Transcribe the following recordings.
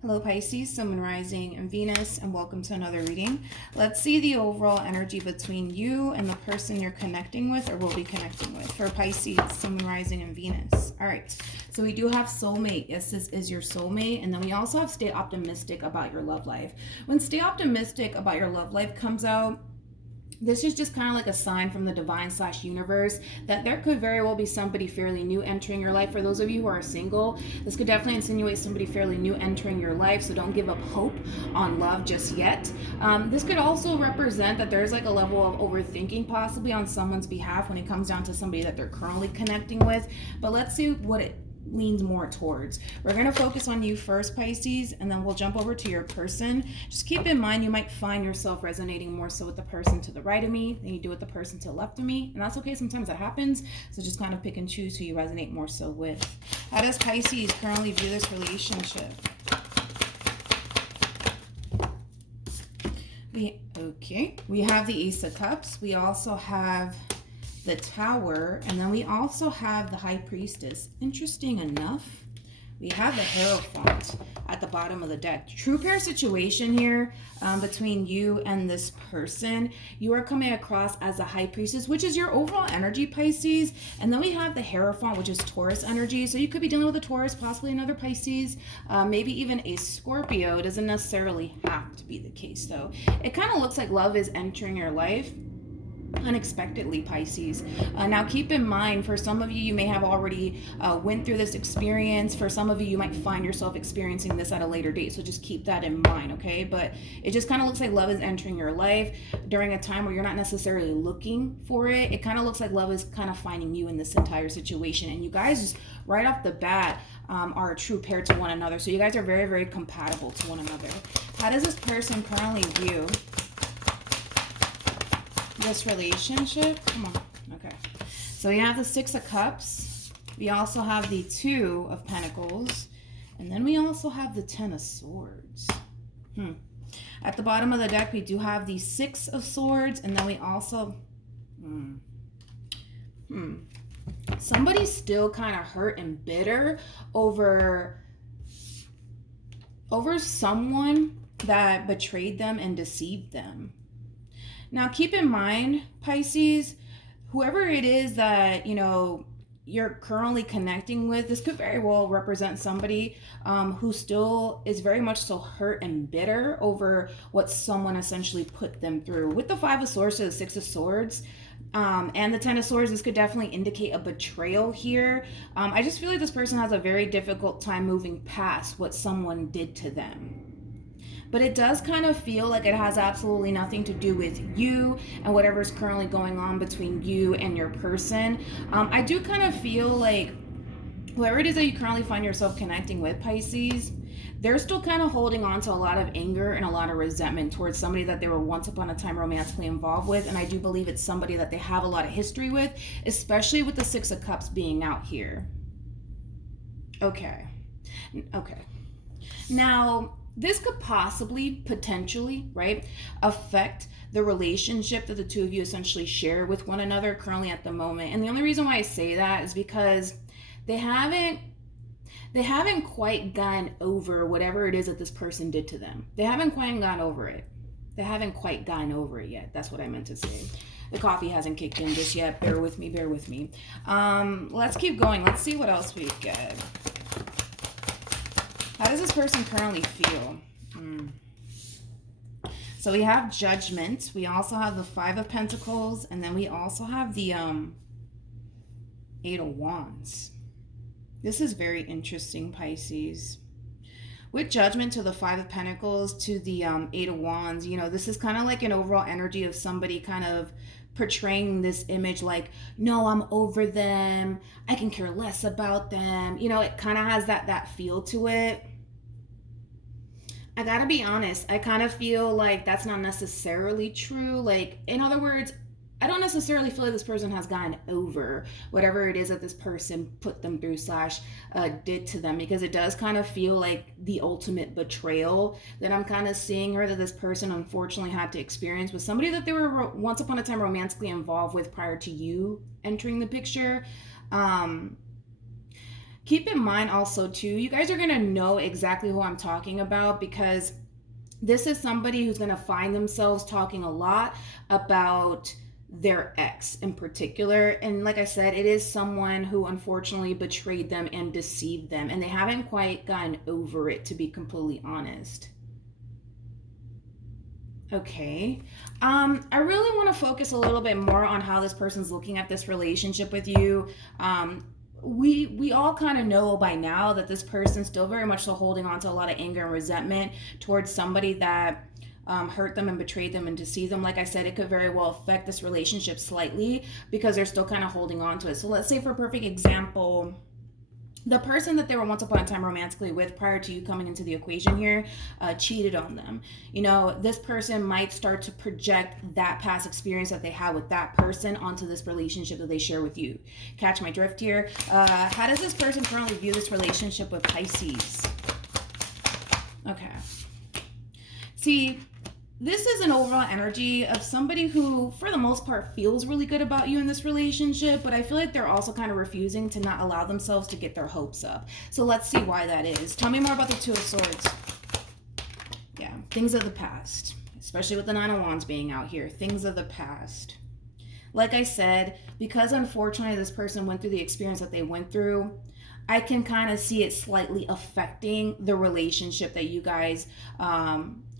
Hello Pisces, Sun, Moon, Rising, and Venus, and welcome to another reading. Let's see the overall energy between you and the person you're connecting with or will be connecting with for Pisces, Sun, Moon, Rising, and Venus. All right, so we do have soulmate. Yes, this is your soulmate. And then we also have stay optimistic about your love life. When stay optimistic about your love life comes out, this is just kind of like a sign from the divine / universe that there could very well be somebody fairly new entering your life. For those of you who are single, this could definitely insinuate somebody fairly new entering your life, so don't give up hope on love just yet. This could also represent that there's like a level of overthinking possibly on someone's behalf when it comes down to somebody that they're currently connecting with. But let's see what it leans more towards. We're going to focus on you first, Pisces, and then we'll jump over to your person. Just keep in mind you might find yourself resonating more so with the person to the right of me than you do with the person to the left of me, and that's okay. Sometimes that happens, so just kind of pick and choose who you resonate more so with. How does Pisces currently view this relationship? We have the Ace of Cups. We also have the Tower, and then we also have the High Priestess. Interesting enough, we have the Hierophant at the bottom of the deck. True pair situation here between you and this person. You are coming across as a High Priestess, which is your overall energy, Pisces. And then we have the Hierophant, which is Taurus energy. So you could be dealing with a Taurus, possibly another Pisces, maybe even a Scorpio. It doesn't necessarily have to be the case, though. It kind of looks like love is entering your life unexpectedly, Pisces. Now keep in mind, for some of you, you may have already went through this experience. For some of you, you might find yourself experiencing this at a later date, so just keep that in mind, okay? But it just kind of looks like love is entering your life during a time where you're not necessarily looking for it. It kind of looks like love is kind of finding you in this entire situation, and you guys just right off the bat are a true pair to one another. So you guys are very, very compatible to one another. How does this person currently view this relationship? Come on. Okay. So we have the Six of Cups. We also have the Two of Pentacles. And then we also have the Ten of Swords. At the bottom of the deck, we do have the Six of Swords. And then we also... Somebody's still kind of hurt and bitter over someone that betrayed them and deceived them. Now, keep in mind, Pisces, whoever it is that, you're currently connecting with, this could very well represent somebody who still is very much so hurt and bitter over what someone essentially put them through. With the Five of Swords to the Six of Swords and the Ten of Swords, this could definitely indicate a betrayal here. I just feel like this person has a very difficult time moving past what someone did to them. But it does kind of feel like it has absolutely nothing to do with you and whatever's currently going on between you and your person. I do kind of feel like whoever it is that you currently find yourself connecting with, Pisces, they're still kind of holding on to a lot of anger and a lot of resentment towards somebody that they were once upon a time romantically involved with. And I do believe it's somebody that they have a lot of history with, especially with the Six of Cups being out here. Okay. Now, this could possibly, potentially, right, affect the relationship that the two of you essentially share with one another currently at the moment. And the only reason why I say that is because they haven't quite gotten over whatever it is that this person did to them. They haven't quite gotten over it. They haven't quite gotten over it yet. That's what I meant to say. The coffee hasn't kicked in just yet. Bear with me. Let's keep going. Let's see what else we get. How does this person currently feel? So we have Judgment. We also have the Five of Pentacles. And then we also have the Eight of Wands. This is very interesting, Pisces. With Judgment to the Five of Pentacles to the Eight of Wands, this is kind of like an overall energy of somebody kind of portraying this image like, no, I'm over them. I can care less about them. It kind of has that feel to it. I gotta be honest, I kind of feel like that's not necessarily true. Like, in other words, I don't necessarily feel like this person has gotten over whatever it is that this person put them through / did to them, because it does kind of feel like the ultimate betrayal that I'm kind of seeing her, that this person unfortunately had to experience with somebody that they were once upon a time romantically involved with prior to you entering the picture. Keep in mind also too, you guys are going to know exactly who I'm talking about, because this is somebody who's going to find themselves talking a lot about their ex in particular. And like I said, it is someone who unfortunately betrayed them and deceived them, and they haven't quite gotten over it, to be completely honest. Okay. I really want to focus a little bit more on how this person's looking at this relationship with you. We all kind of know by now that this person's still very much so holding on to a lot of anger and resentment towards somebody that hurt them and betrayed them and deceived them. Like I said, it could very well affect this relationship slightly because they're still kind of holding on to it. So let's say, for a perfect example, the person that they were once upon a time romantically with prior to you coming into the equation here cheated on them. You know, this person might start to project that past experience that they had with that person onto this relationship that they share with you. Catch my drift here? How does this person currently view this relationship with Pisces? Okay. See, this is an overall energy of somebody who, for the most part, feels really good about you in this relationship, but I feel like they're also kind of refusing to not allow themselves to get their hopes up. So let's see why that is. Tell me more about the Two of Swords. Yeah, things of the past, especially with the Nine of Wands being out here. Things of the past. Like I said, because unfortunately this person went through the experience that they went through, I can kind of see it slightly affecting the relationship that you guys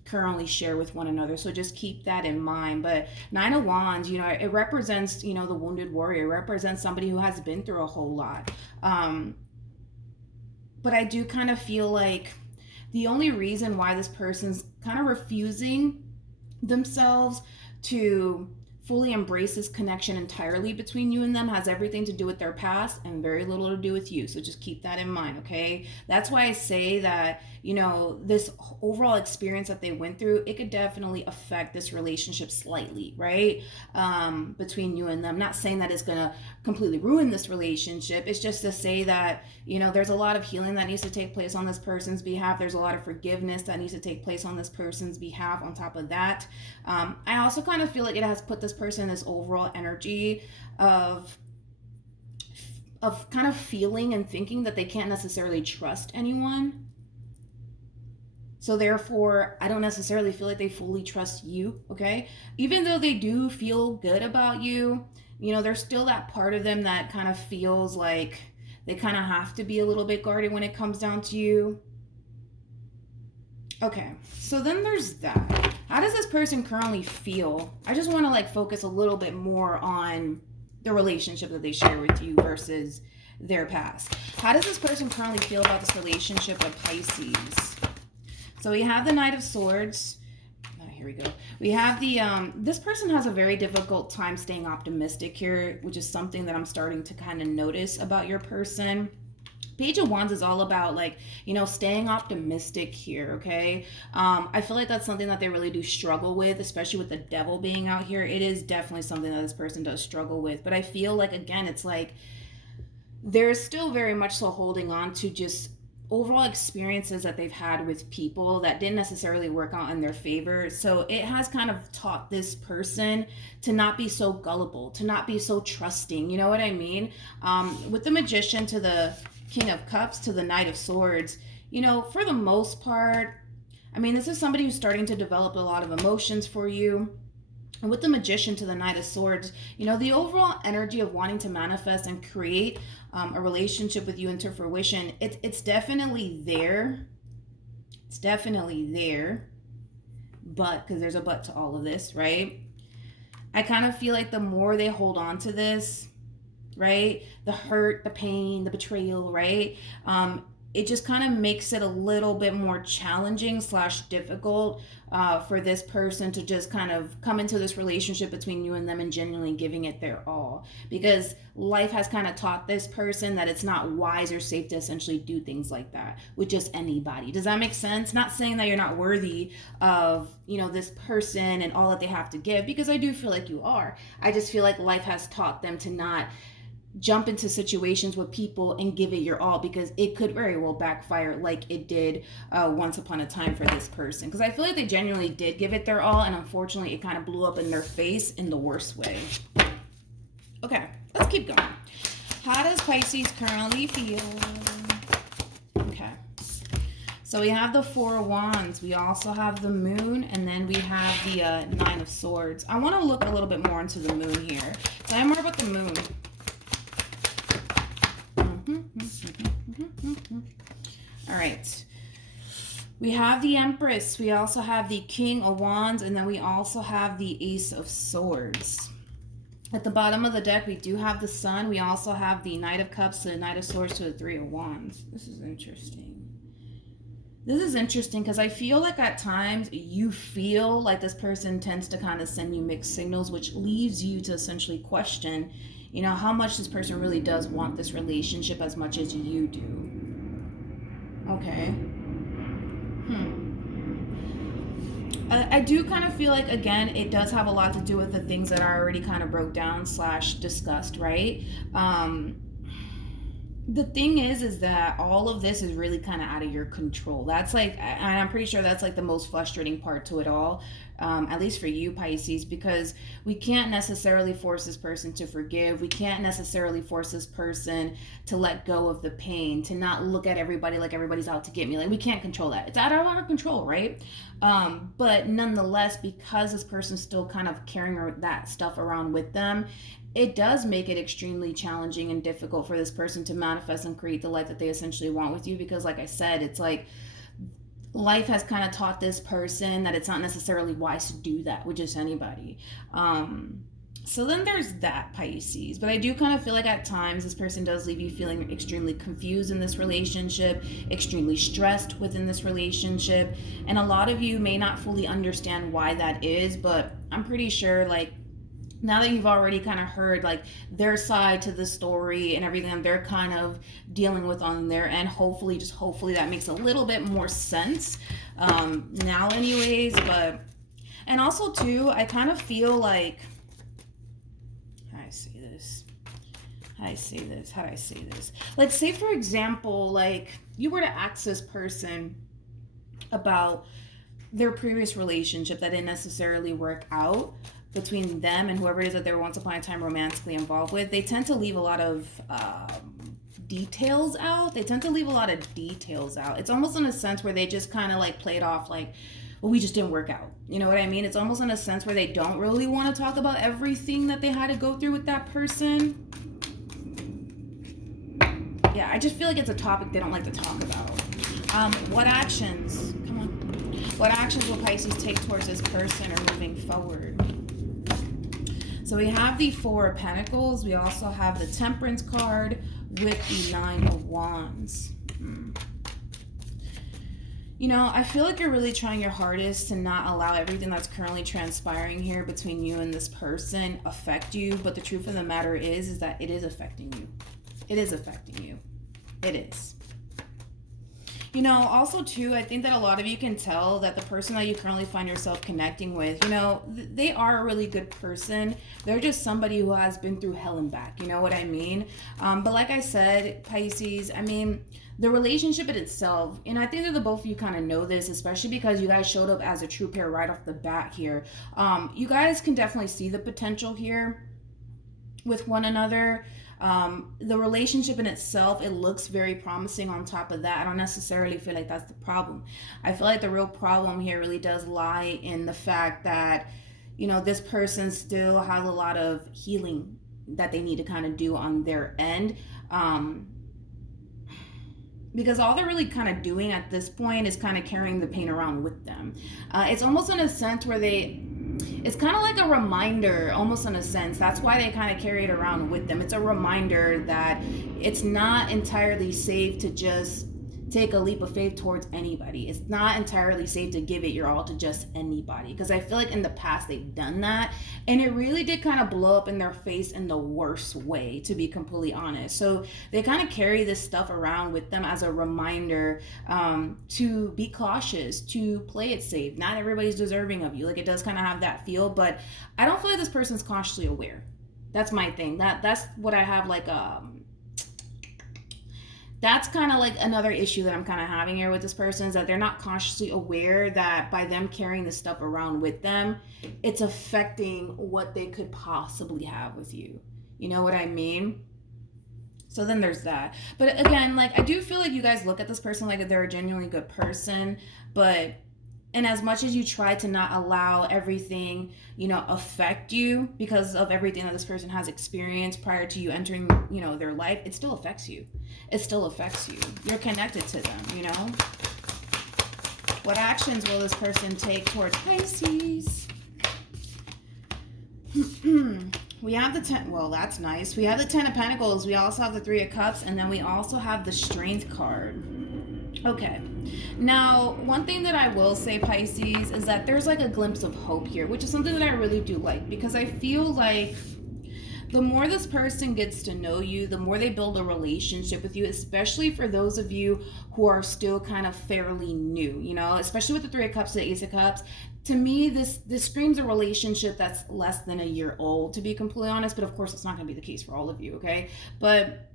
currently share with one another. So just keep that in mind. But Nine of Wands, you know, it represents, you know, the wounded warrior. It represents somebody who has been through a whole lot. But I do kind of feel like the only reason why this person's kind of refusing themselves to fully embrace this connection entirely between you and them has everything to do with their past and very little to do with you. So just keep that in mind, okay? That's why I say that, you know, this overall experience that they went through, it could definitely affect this relationship slightly, right? Between you and them. Not saying that it's going to completely ruin this relationship. It's just to say that, you know, there's a lot of healing that needs to take place on this person's behalf. There's a lot of forgiveness that needs to take place on this person's behalf on top of that. I also kind of feel like it has put this person in this overall energy of kind of feeling and thinking that they can't necessarily trust anyone. So therefore, I don't necessarily feel like they fully trust you, okay? Even though they do feel good about you, you know, there's still that part of them that kind of feels like they kind of have to be a little bit guarded when it comes down to you. Okay, so then there's that. How does this person currently feel? I just want to like focus a little bit more on the relationship that they share with you versus their past. How does this person currently feel about this relationship with Pisces? So we have the Knight of Swords. Oh, here we go. We have the, this person has a very difficult time staying optimistic here, which is something that I'm starting to kind of notice about your person. Page of Wands is all about, like, you know, staying optimistic here, okay? I feel like that's something that they really do struggle with, especially with the Devil being out here. It is definitely something that this person does struggle with. But I feel like, again, it's like they're still very much so holding on to just overall experiences that they've had with people that didn't necessarily work out in their favor. So it has kind of taught this person to not be so gullible, to not be so trusting. You know what I mean? With the Magician to the King of Cups to the Knight of Swords, you know, for the most part, I mean, this is somebody who's starting to develop a lot of emotions for you. And with the Magician to the Knight of Swords, you know, the overall energy of wanting to manifest and create a relationship with you into fruition, it's definitely there. It's definitely there. But, because there's a but to all of this, right? I kind of feel like the more they hold on to this, right? The hurt, the pain, the betrayal, right? It just kind of makes it a little bit more challenging / difficult for this person to just kind of come into this relationship between you and them and genuinely giving it their all. Because life has kind of taught this person that it's not wise or safe to essentially do things like that with just anybody. Does that make sense? Not saying that you're not worthy of, you know, this person and all that they have to give, because I do feel like you are. I just feel like life has taught them to not jump into situations with people and give it your all, because it could very well backfire like it did once upon a time for this person. Because I feel like they genuinely did give it their all, and unfortunately it kind of blew up in their face in the worst way. Okay, let's keep going. How does Pisces currently feel? So we have the Four of Wands. We also have the Moon, and then we have the Nine of Swords. I want to look a little bit more into the Moon here. Tell me more about the Moon. All right. We have the Empress. We also have the King of Wands, and then we also have the Ace of Swords. At the bottom of the deck, we do have the Sun. We also have the Knight of Cups, the Knight of Swords to the Three of Wands. This is interesting. This is interesting because I feel like at times you feel like this person tends to kind of send you mixed signals, which leaves you to essentially question, you know, how much this person really does want this relationship as much as you do. Okay. I do kind of feel like, again, it does have a lot to do with the things that I already kind of broke down / discussed, right? The thing is that all of this is really kind of out of your control. That's like, and I'm pretty sure that's like the most frustrating part to it all, at least for you, Pisces, because we can't necessarily force this person to forgive. We can't necessarily force this person to let go of the pain, to not look at everybody like everybody's out to get me. Like, we can't control that. It's out of our control, right? But nonetheless, because this person's still kind of carrying that stuff around with them, it does make it extremely challenging and difficult for this person to manifest and create the life that they essentially want with you, because like I said, it's like life has kind of taught this person that it's not necessarily wise to do that with just anybody. So then there's that, Pisces. But I do kind of feel like at times this person does leave you feeling extremely confused in this relationship, extremely stressed within this relationship, and a lot of you may not fully understand why that is, but I'm pretty sure, like, now that you've already kind of heard like their side to the story and everything that they're kind of dealing with on their end, hopefully that makes a little bit more sense now anyways. But, and also too, I kind of feel like, how do I say this? Like, say for example, like you were to ask this person about their previous relationship that didn't necessarily work out between them and whoever it is that they were once upon a time romantically involved with. They tend to leave a lot of details out. It's almost in a sense where they just kind of like play it off like, well, we just didn't work out. You know what I mean? It's almost in a sense where they don't really want to talk about everything that they had to go through with that person. Yeah, I just feel like it's a topic they don't like to talk about. What actions will Pisces take towards this person or moving forward? So we have the Four of Pentacles. We also have the Temperance card with the Nine of Wands. You know, I feel like you're really trying your hardest to not allow everything that's currently transpiring here between you and this person affect you. But the truth of the matter is that it is affecting you. It is. You know, also too, I think that a lot of you can tell that the person that you currently find yourself connecting with, you know, they are a really good person. They're just somebody who has been through hell and back. You know what I mean? But like I said, Pisces, I mean, the relationship in itself, and I think that the both of you kind of know this, especially because you guys showed up as a true pair right off the bat here. You guys can definitely see the potential here with one another. The relationship in itself, it looks very promising. On top of that, I don't necessarily feel like that's the problem. I feel like the real problem here really does lie in the fact that, you know, this person still has a lot of healing that they need to kind of do on their end. Because all they're really kind of doing at this point is kind of carrying the pain around with them. It's almost in a sense where it's kind of like a reminder, almost in a sense. That's why they kind of carry it around with them. It's a reminder that it's not entirely safe to just take a leap of faith towards anybody. It's not entirely safe to give it your all to just anybody. Because I feel like in the past they've done that. And it really did kind of blow up in their face in the worst way, to be completely honest. So they kind of carry this stuff around with them as a reminder to be cautious, to play it safe. Not everybody's deserving of you. Like, it does kind of have that feel. But I don't feel like this person's consciously aware. That's my thing. That's what I have like that's kind of like another issue that I'm kind of having here with this person, is that they're not consciously aware that by them carrying this stuff around with them, it's affecting what they could possibly have with you. You know what I mean? So then there's that. But again, like, I do feel like you guys look at this person like they're a genuinely good person, but and as much as you try to not allow everything, affect you because of everything that this person has experienced prior to you entering, their life, it still affects you. It still affects you. You're connected to them. What actions will this person take towards Pisces? We have the 10, well, that's nice. We have the 10 of Pentacles. We also have the 3 of Cups, and then we also have the Strength card. Okay. Now, one thing that I will say, Pisces, is that there's like a glimpse of hope here, which is something that I really do like, because I feel like the more this person gets to know you, the more they build a relationship with you, especially for those of you who are still kind of fairly new, especially with the 3 of Cups to the Ace of Cups. To me, this screams a relationship that's less than a year old, to be completely honest, but of course it's not going to be the case for all of you, okay? But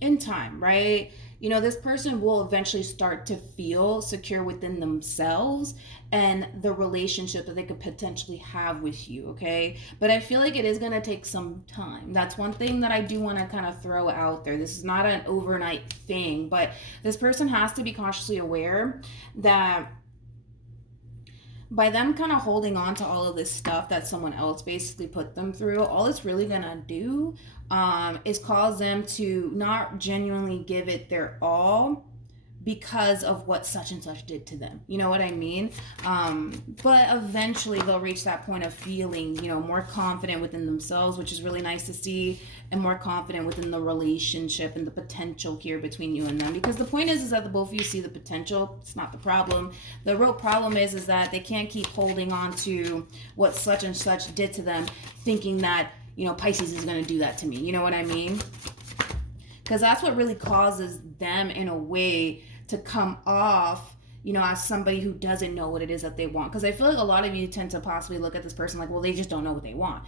in time, right? This person will eventually start to feel secure within themselves and the relationship that they could potentially have with you, okay? But I feel like it is going to take some time. That's one thing that I do want to kind of throw out there. This is not an overnight thing, but this person has to be cautiously aware that by them kind of holding on to all of this stuff that someone else basically put them through, all it's really gonna do is cause them to not genuinely give it their all because of what such and such did to them. You know what I mean? But eventually they'll reach that point of feeling, more confident within themselves, which is really nice to see, and more confident within the relationship and the potential here between you and them. Because the point is that the both of you see the potential. It's not the problem. The real problem is that they can't keep holding on to what such and such did to them, thinking that, Pisces is going to do that to me. You know what I mean? Because that's what really causes them, in a way, to come off, as somebody who doesn't know what it is that they want. Because I feel like a lot of you tend to possibly look at this person like, well, they just don't know what they want.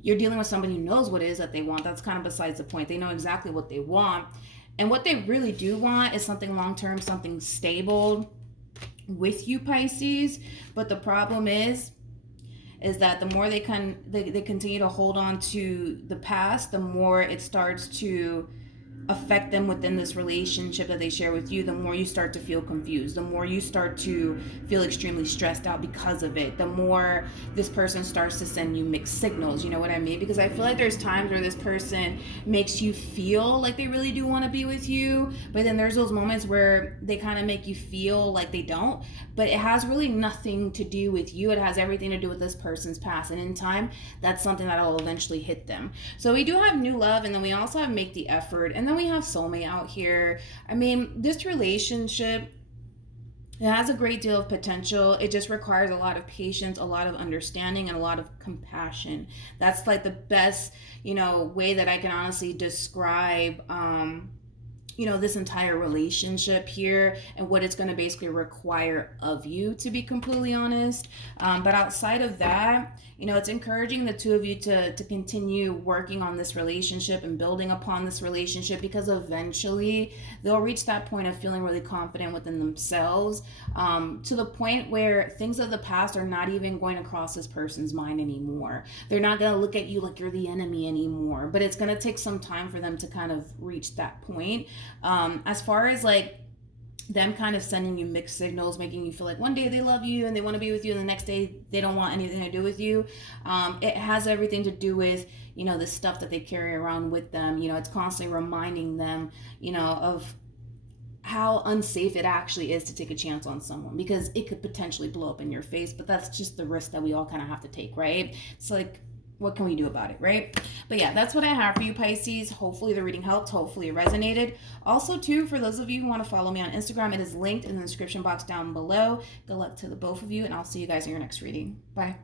You're dealing with somebody who knows what it is that they want. That's kind of besides the point. They know exactly what they want. And what they really do want is something long-term, something stable with you, Pisces. But the problem is that the more they continue to hold on to the past, the more it starts to affect them within this relationship that they share with you, the more you start to feel confused, the more you start to feel extremely stressed out because of it, the more this person starts to send you mixed signals. You know what I mean? Because I feel like there's times where this person makes you feel like they really do want to be with you, but then there's those moments where they kind of make you feel like they don't, but it has really nothing to do with you. It has everything to do with this person's past, and in time, that's something that will eventually hit them. So we do have new love, and then we also have make the effort, and then we have soulmate out here. I mean, this relationship, it has a great deal of potential. It just requires a lot of patience, a lot of understanding, and a lot of compassion. That's like the best, way that I can honestly describe this entire relationship here and what it's going to basically require of you, to be completely honest. But outside of that, it's encouraging the two of you to continue working on this relationship and building upon this relationship, because eventually they'll reach that point of feeling really confident within themselves, to the point where things of the past are not even going to cross this person's mind anymore. They're not going to look at you like you're the enemy anymore, but it's going to take some time for them to kind of reach that point. As far as like them kind of sending you mixed signals, making you feel like one day they love you and they want to be with you, and the next day they don't want anything to do with you, it has everything to do with the stuff that they carry around with them. It's constantly reminding them of how unsafe it actually is to take a chance on someone, because it could potentially blow up in your face. But that's just the risk that we all kind of have to take, right? It's like, what can we do about it, right? But yeah, that's what I have for you, Pisces. Hopefully the reading helped. Hopefully it resonated. Also, too, for those of you who want to follow me on Instagram, it is linked in the description box down below. Good luck to the both of you, and I'll see you guys in your next reading. Bye.